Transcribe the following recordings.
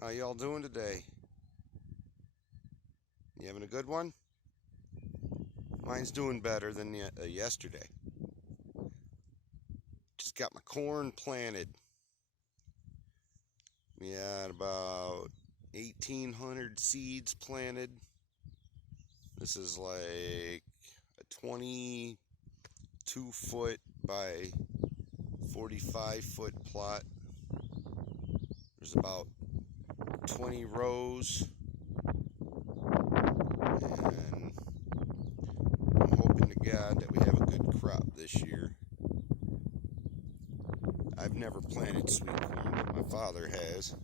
How y'all doing today? You having a good one? Mine's doing better than yesterday. Just got my corn planted. We had about 1,800 seeds planted. This is like a 22-foot by 45-foot plot. There's about 20 rows, and I'm hoping to God that we have a good crop this year. I've never planted sweet corn, but my father has.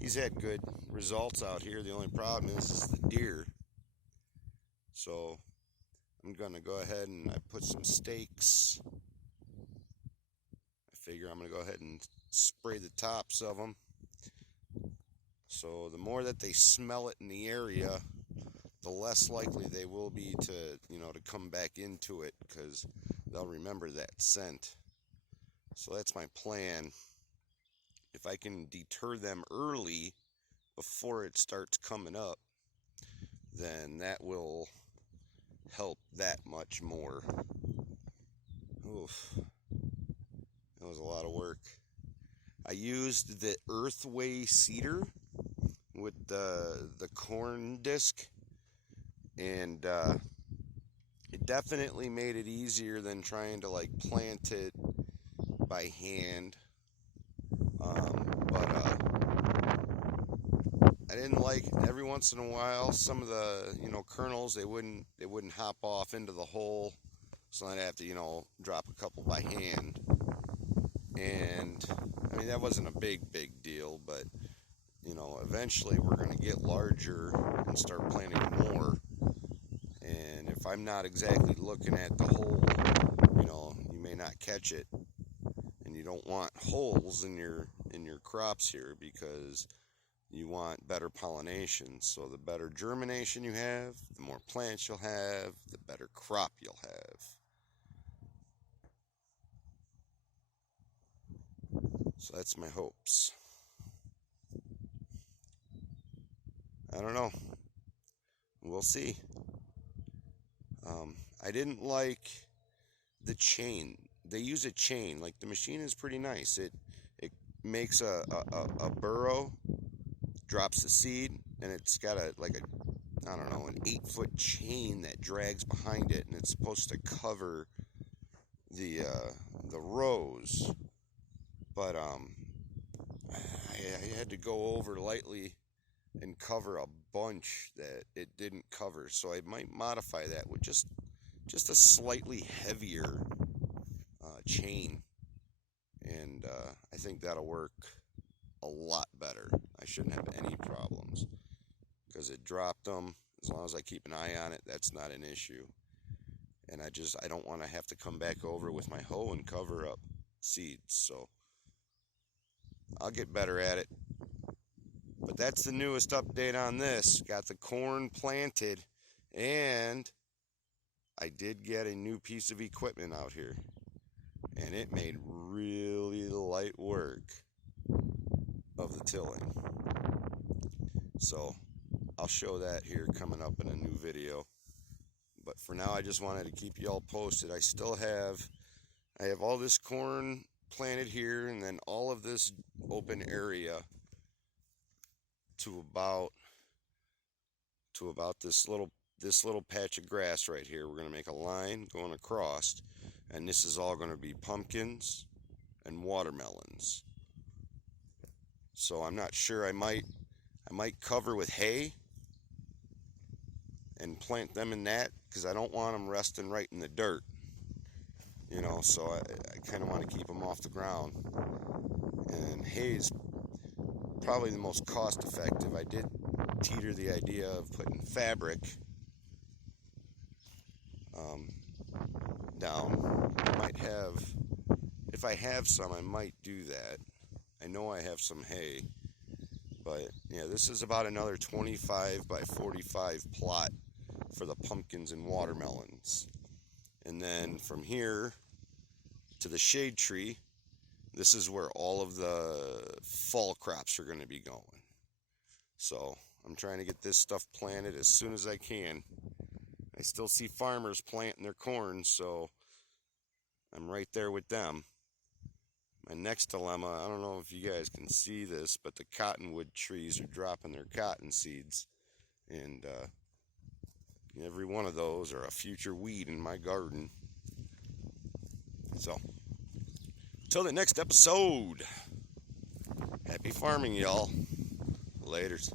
He's had good results out here. The only problem is the deer. So I'm gonna go ahead and I put some stakes. I figure I'm gonna go ahead and spray the tops of them. So the more that they smell it in the area, the less likely they will be to come back into it, because they'll remember that scent. So that's my plan. If I can deter them early before it starts coming up, then that will help that much more. Oof, that was a lot of work. I used the Earthway seeder with the corn disc, and it definitely made it easier than trying to plant it by hand. But I didn't like, every once in a while, some of the kernels, they wouldn't hop off into the hole, so I'd have to drop a couple by hand. And I mean, that wasn't a big deal, but eventually we're going to get larger and start planting more. And if I'm not exactly looking at the hole, you may not catch it. And you don't want holes in your crops here, because you want better pollination. So the better germination you have, the more plants you'll have, the better crop you'll have. So that's my hopes. I don't know. We'll see. I didn't like the chain. They use a chain. Like, the machine is pretty nice. It makes a burrow, drops the seed, and it's got an 8-foot chain that drags behind it, and it's supposed to cover the rows. But I had to go over lightly and cover a bunch that it didn't cover. So I might modify that with just a slightly heavier chain, and I think that'll work a lot better. I shouldn't have any problems, because it dropped them. As long as I keep an eye on it, that's not an issue. And I don't want to have to come back over with my hoe and cover up seeds. So I'll get better at it. But that's the newest update on this. Got the corn planted, and I did get a new piece of equipment out here, and it made really light work of the tilling. So I'll show that here coming up in a new video. But for now, I just wanted to keep y'all posted. I have all this corn planted here, and then all of this open area to about this little patch of grass right here. We're going to make a line going across, and this is all going to be pumpkins and watermelons. So I'm not sure. I might cover with hay and plant them in that, because I don't want them resting right in the dirt. So I kind of want to keep them off the ground. And hay is probably the most cost effective. I did teeter the idea of putting fabric down. If I have some, I might do that. I know I have some hay. But yeah, this is about another 25 by 45 plot for the pumpkins and watermelons. And then from here to the shade tree, this is where all of the fall crops are going to be going. So I'm trying to get this stuff planted as soon as I can. I still see farmers planting their corn, so I'm right there with them. My next dilemma, I don't know if you guys can see this, but the cottonwood trees are dropping their cotton seeds. And every one of those are a future weed in my garden. So, until the next episode, happy farming, y'all. Laters.